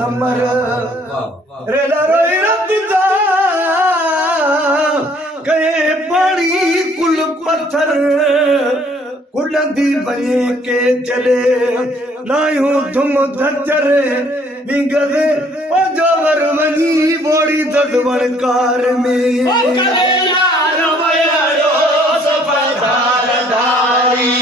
समर रेला रोई रत्ता कहे पानी कुल पत्थर कुलंदी बने के चले लायूं तुम धचर विंगदे ओ जोवर वनी बोड़ी ददवण कार में यार वयरो सफादार धारी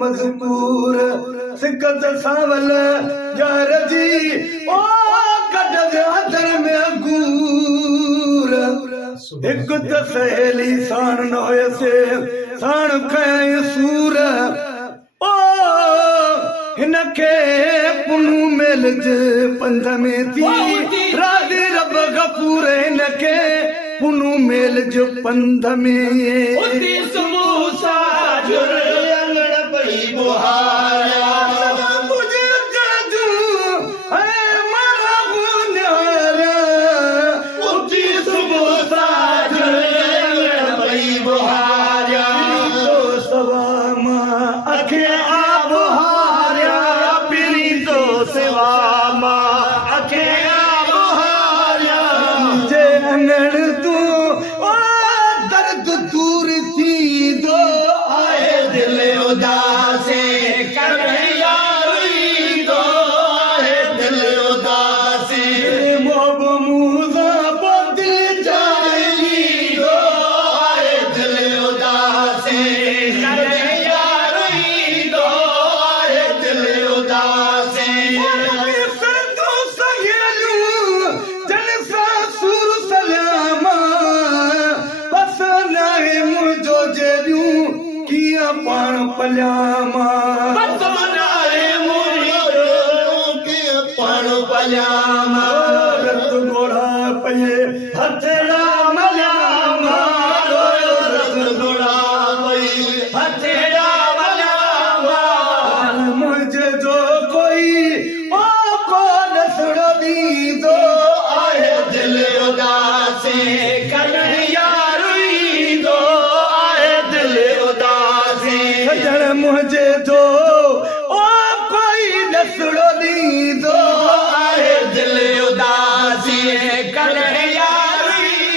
मजबूर सिकत सावल यार जी ओ कट दर में अंगूर एक त सहेली साण नोय से साण खय सूर ओ हिनखे पुनु मेल जे पंध में थी राधे रब गफूर हिनखे पुनु मेल जो पंध में उती समूसा मुझे जादू है मारा बुन्यारा उठी सुबह साजर भाई बुहारा तो सवामा अखे आप हारा पीरी तो सेवामा अखे आप हारा जे अंगड़ तू ओ दर्द दूर थी दो आए दिल उदास पजामा पजामा रत घोड़ा पे हथेड़ा मजामा रत घोड़ा पे हथेड़ा मजामा मुझे जो कोई ओ को नसड़ो दी दो आए दिल उदास कन्हैया रुई दो आए दिल उदास मुझे दो ओ कोई नसड़ो दी दो आए दिल उदासी कन्हैया रुई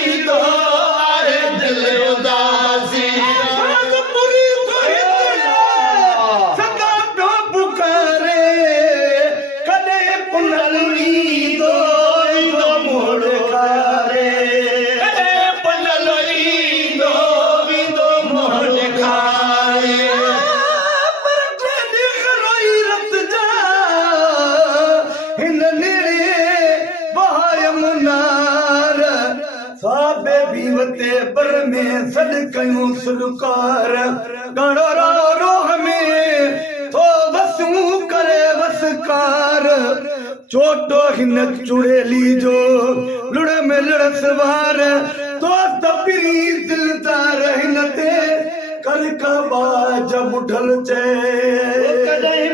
ते पर में सॾ कयूं सुरकार घणो रोह में थो वसूं करे वसकार चोटो हिन चुड़ेली जो लुड़ में लड़स वार तो तपी दिल तार हिन ते कर का बाज बुढ़ल चे कॾहिं